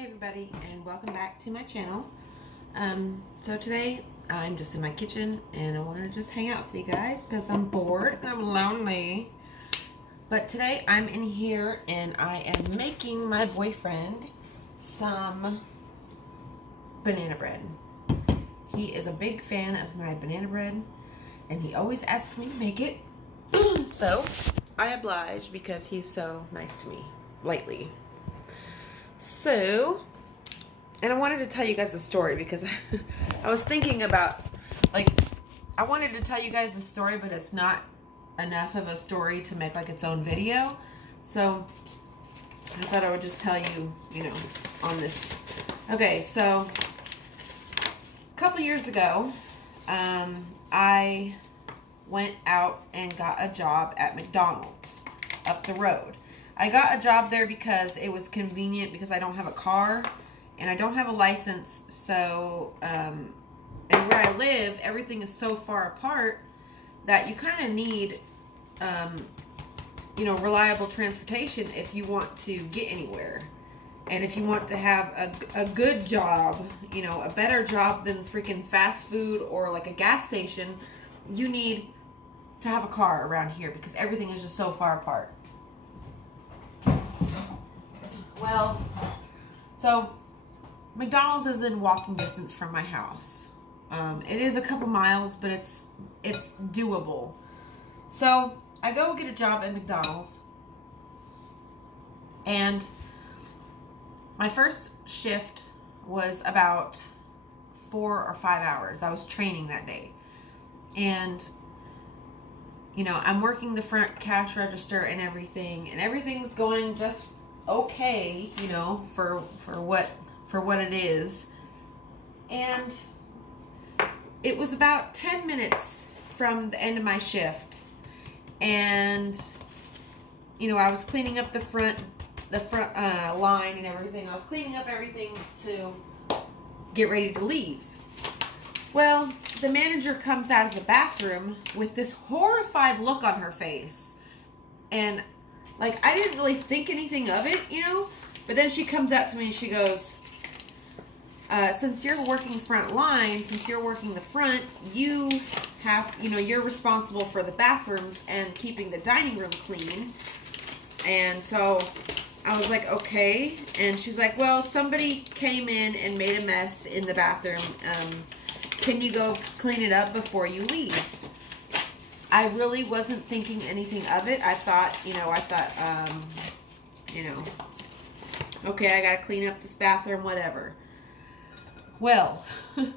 Hey everybody, and welcome back to my channel. So today I'm just in my kitchen and I wanted to just hang out with you guys because I'm bored and I'm lonely. But today I'm in here and I am making my boyfriend some banana bread. He is a big fan of my banana bread and he always asks me to make it. So I oblige because he's so nice to me lately. So, and I wanted to tell you guys the story because I was thinking about, like, I wanted to tell you guys the story, but it's not enough of a story to make like its own video. So I thought I would just tell you, you know, on this. Okay, so a couple years ago, I went out and got a job at McDonald's up the road. I got a job there because it was convenient because I don't have a car and I don't have a license. So, and where I live, everything is so far apart that you kind of need, you know, reliable transportation if you want to get anywhere. And if you want to have a good job, you know, a better job than freaking fast food or like a gas station, you need to have a car around here because everything is just so far apart. Well, so McDonald's is in walking distance from my house. It is a couple miles, but it's doable. So I go get a job at McDonald's, and my first shift was about 4 or 5 hours. I was training that day, and you know, I'm working the front cash register and everything's going just okay, you know, for what it is. And it was about 10 minutes from the end of my shift, and you know, I was cleaning up the front line and everything. I was cleaning up everything to get ready to leave. Well, the manager comes out of the bathroom with this horrified look on her face. And, like, I didn't really think anything of it, you know? But then she comes up to me and she goes, since you're working front line, since you're working the front, you have, you know, you're responsible for the bathrooms and keeping the dining room clean. And so I was like, okay. And she's like, well, somebody came in and made a mess in the bathroom. Can you go clean it up before you leave? I really wasn't thinking anything of it. I thought, you know, okay, I gotta clean up this bathroom, whatever. Well,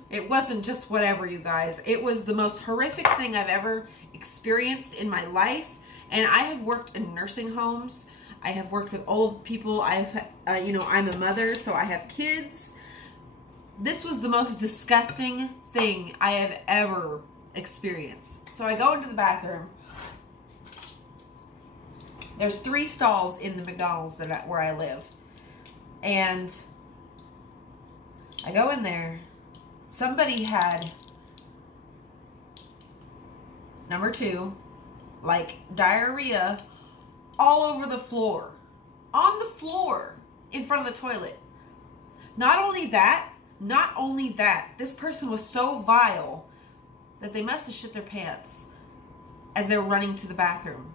it wasn't just whatever, you guys. It was the most horrific thing I've ever experienced in my life. And I have worked in nursing homes. I have worked with old people. I've, you know, I'm a mother, so I have kids. This was the most disgusting thing I have ever experienced. So I go into the bathroom. There's 3 stalls in the McDonald's where I live. And I go in there. Somebody had, number 2, like diarrhea all over the floor. On the floor in front of the toilet. Not only that, this person was so vile that they must have shit their pants as they were running to the bathroom.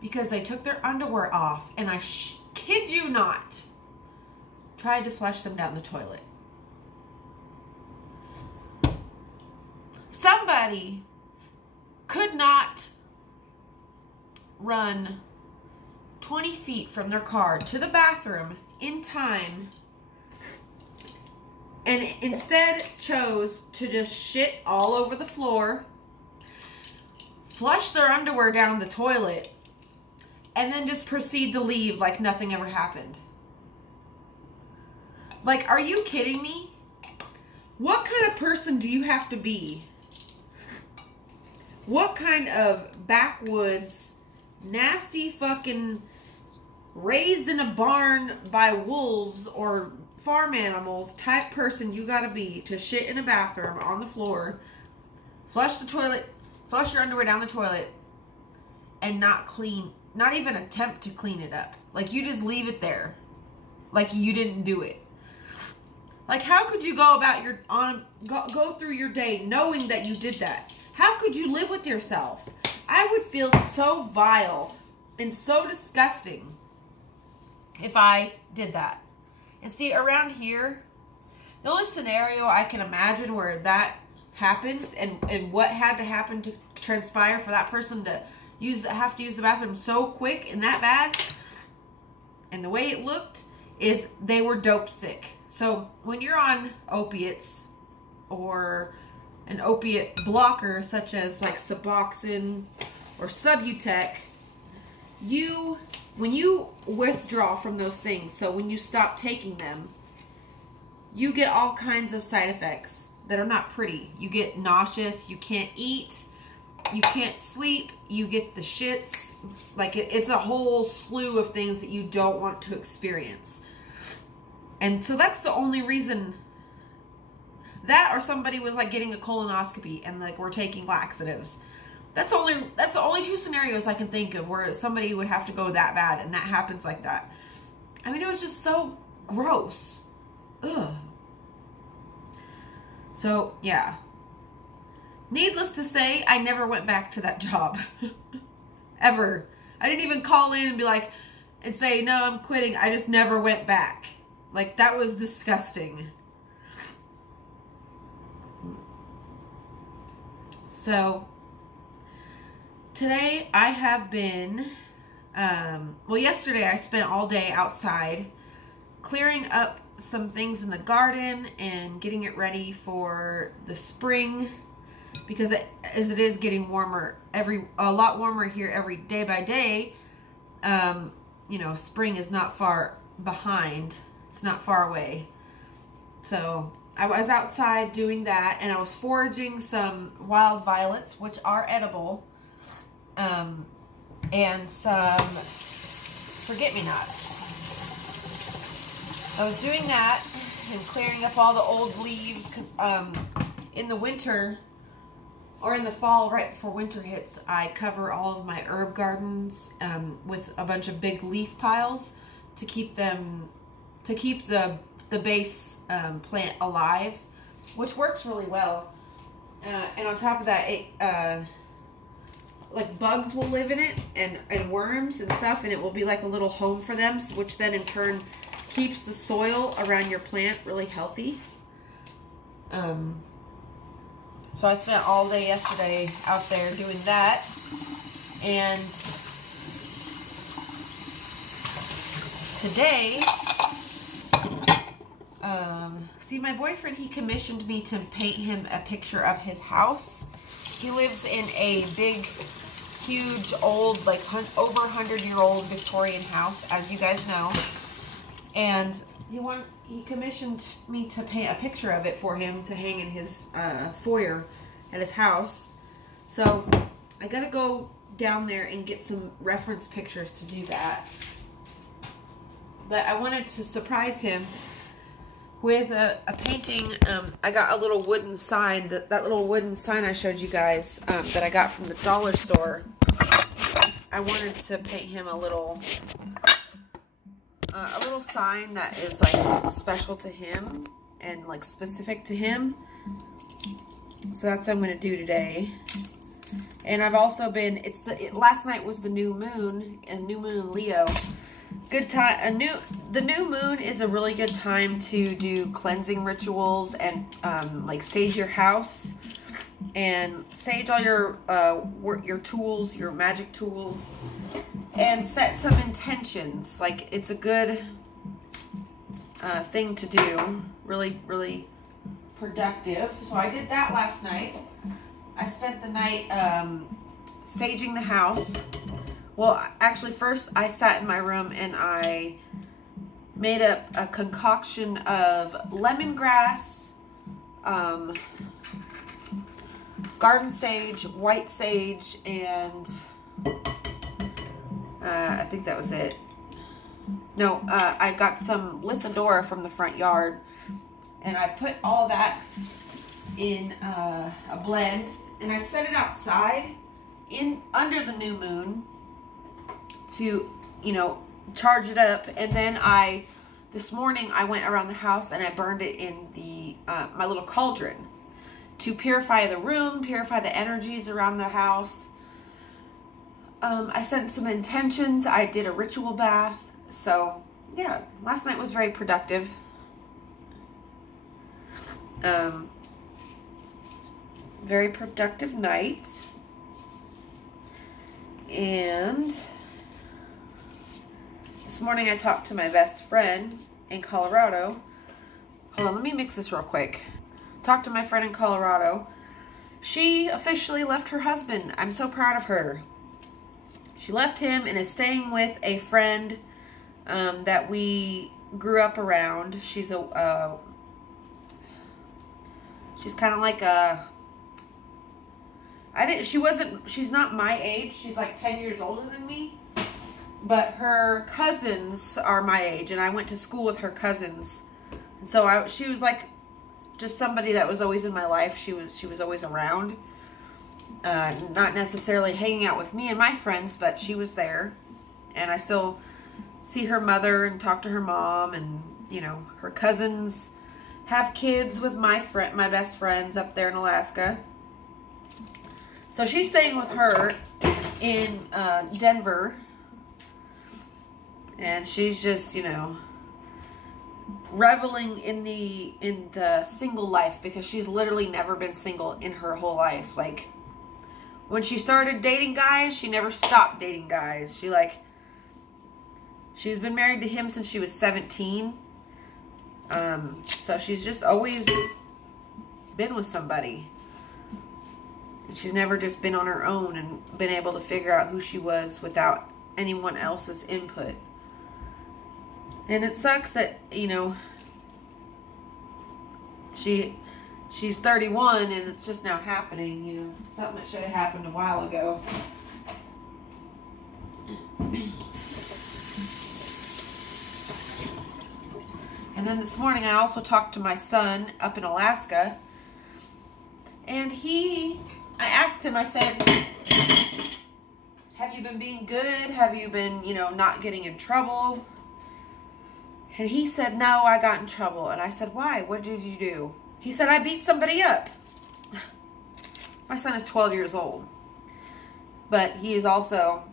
Because they took their underwear off and I kid you not, tried to flush them down the toilet. Somebody could not run 20 feet from their car to the bathroom in time, and instead chose to just shit all over the floor, flush their underwear down the toilet, and then just proceed to leave like nothing ever happened. Like, are you kidding me? What kind of person do you have to be? What kind of backwoods, nasty fucking, raised in a barn by wolves or farm animals type person you gotta be to shit in a bathroom on the floor, flush the toilet, flush your underwear down the toilet, and not clean, not even attempt to clean it up. Like, you just leave it there. Like you didn't do it. Like, how could you go about go through your day knowing that you did that? How could you live with yourself? I would feel so vile and so disgusting if I did that. And see, around here, the only scenario I can imagine where that happened and what had to happen to transpire for that person to have to use the bathroom so quick and that bad, and the way it looked, is they were dope sick. So when you're on opiates or an opiate blocker such as like Suboxone or Subutex, when you withdraw from those things, so when you stop taking them, you get all kinds of side effects that are not pretty. You get nauseous, you can't eat, you can't sleep, you get the shits. Like it's a whole slew of things that you don't want to experience. And so that's the only reason. That, or somebody was like getting a colonoscopy and like we're taking laxatives. That's the only two scenarios I can think of where somebody would have to go that bad, and that happens like that. I mean, it was just so gross. Ugh. So, yeah. Needless to say, I never went back to that job. Ever. I didn't even call in and be like, and say, no, I'm quitting. I just never went back. Like, that was disgusting. So, today I have been, well, yesterday I spent all day outside clearing up some things in the garden and getting it ready for the spring, because as it is getting warmer, a lot warmer here every day by day. You know, spring is not far behind. It's not far away. So I was outside doing that, and I was foraging some wild violets, which are edible, and some forget-me-nots. I was doing that and clearing up all the old leaves, because in the winter, or in the fall, right before winter hits, I cover all of my herb gardens with a bunch of big leaf piles to keep the base plant alive, which works really well. And on top of that, like bugs will live in it, and worms and stuff, and it will be like a little home for them, which then in turn keeps the soil around your plant really healthy. So I spent all day yesterday out there doing that, and today, see, my boyfriend, he commissioned me to paint him a picture of his house. He lives in a big, huge, old, like over 100-year-old Victorian house, as you guys know. And he commissioned me to paint a picture of it for him to hang in his foyer at his house. So I gotta go down there and get some reference pictures to do that. But I wanted to surprise him with a painting. I got a little wooden sign, that little wooden sign I showed you guys, that I got from the dollar store. I wanted to paint him a little sign that is like special to him and like specific to him. So that's what I'm going to do today. And I've also been, last night was the new moon, and new moon in Leo. Good time. The new moon is a really good time to do cleansing rituals and like sage your house and sage all your tools, your magic tools, and set some intentions. Like, it's a good thing to do. Really, really productive. So I did that last night. I spent the night saging the house. Well, actually, first I sat in my room and I made up a concoction of lemongrass, garden sage, white sage, and I think that was it. No, I got some Lithodora from the front yard, and I put all that in a blend, and I set it outside under the new moon to, you know, charge it up. And then I this morning I went around the house and I burned it in the my little cauldron to purify the room, purify the energies around the house. I sent some intentions. I did a ritual bath. So yeah, last night was very productive. Very productive night. And this morning I talked to my best friend in Colorado. Hold on, let me mix this real quick. Talked to my friend in Colorado. She officially left her husband. I'm so proud of her. She left him and is staying with a friend that we grew up around. She's a she's kind of like a, I think she's not my age. She's like 10 years older than me. But her cousins are my age, and I went to school with her cousins. And so she was like just somebody that was always in my life. She was always around. Not necessarily hanging out with me and my friends, but she was there. And I still see her mother and talk to her mom, and you know, her cousins have kids with my best friends up there in Alaska. So she's staying with her in Denver. And she's just, you know, reveling in the single life, because she's literally never been single in her whole life. Like, when she started dating guys, she never stopped dating guys. She's been married to him since she was 17. So she's just always been with somebody. And she's never just been on her own and been able to figure out who she was without anyone else's input. And it sucks that, you know, she's 31 and it's just now happening, you know. Something that should have happened a while ago. And then this morning I also talked to my son up in Alaska. And I asked him, I said, have you been being good? Have you been, you know, not getting in trouble? And he said, no, I got in trouble. And I said, why? What did you do? He said, I beat somebody up. My son is 12 years old. But he is also,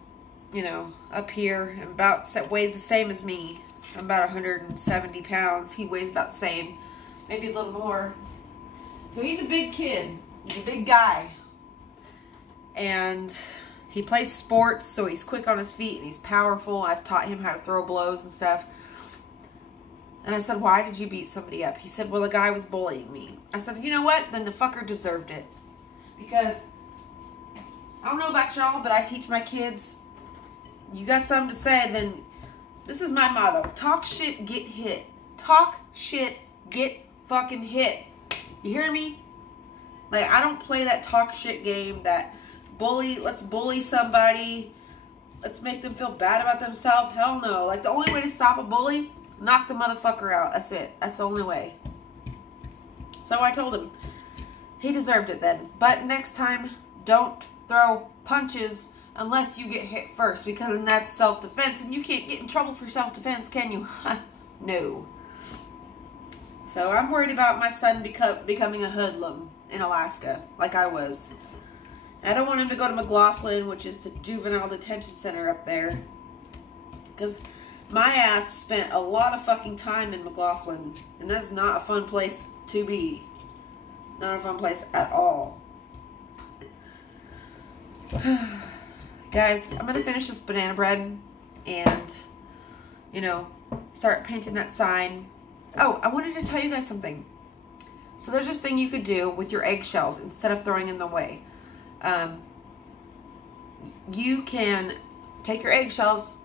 you know, up here and weighs the same as me. I'm about 170 pounds. He weighs about the same. Maybe a little more. So he's a big kid. He's a big guy. And he plays sports, so he's quick on his feet and he's powerful. I've taught him how to throw blows and stuff. And I said, why did you beat somebody up? He said, well, the guy was bullying me. I said, you know what? Then the fucker deserved it. Because, I don't know about y'all, but I teach my kids, you got something to say, then this is my motto. Talk shit, get hit. Talk shit, get fucking hit. You hear me? Like, I don't play that talk shit game, that let's bully somebody. Let's make them feel bad about themselves. Hell no. Like, the only way to stop a bully, knock the motherfucker out. That's it. That's the only way. So I told him he deserved it then. But next time, don't throw punches unless you get hit first, because then that's self-defense, and you can't get in trouble for self-defense, can you? No. So I'm worried about my son becoming a hoodlum in Alaska, like I was. I don't want him to go to McLaughlin, which is the juvenile detention center up there, because my ass spent a lot of fucking time in McLaughlin, and that's not a fun place to be. Not a fun place at all. Guys, I'm going to finish this banana bread and, you know, start painting that sign. Oh, I wanted to tell you guys something. So there's this thing you could do with your eggshells instead of throwing them away. You can take your eggshells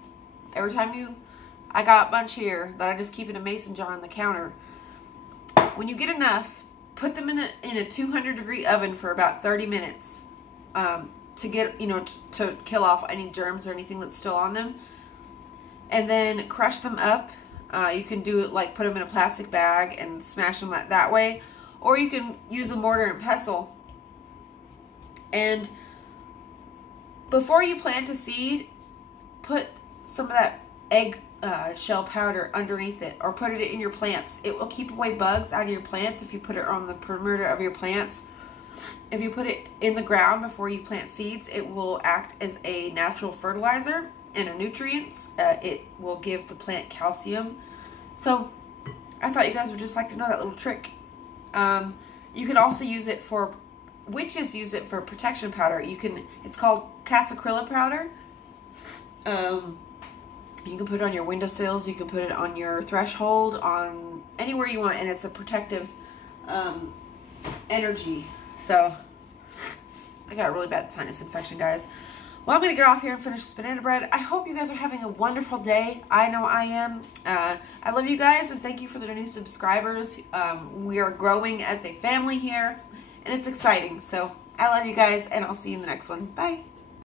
every time I got a bunch here that I just keep in a mason jar on the counter. When you get enough, put them in a 200-degree oven for about 30 minutes to get, you know, to kill off any germs or anything that's still on them. And then crush them up. You can do it like put them in a plastic bag and smash them that way. Or you can use a mortar and pestle. And before you plant a seed, put some of that egg shell powder underneath it, or put it in your plants. It will keep away bugs out of your plants if you put it on the perimeter of your plants. If you put it in the ground before you plant seeds, it will act as a natural fertilizer and a nutrients. It will give the plant calcium. So I thought you guys would just like to know that little trick. You can also use it for, witches use it for protection powder. It's called Cassicrilla powder. You can put it on your windowsills, you can put it on your threshold, on anywhere you want, and it's a protective energy. So, I got a really bad sinus infection, guys. Well, I'm going to get off here and finish this banana bread. I hope you guys are having a wonderful day. I know I am. I love you guys, and thank you for the new subscribers. We are growing as a family here, and it's exciting. So, I love you guys, and I'll see you in the next one. Bye.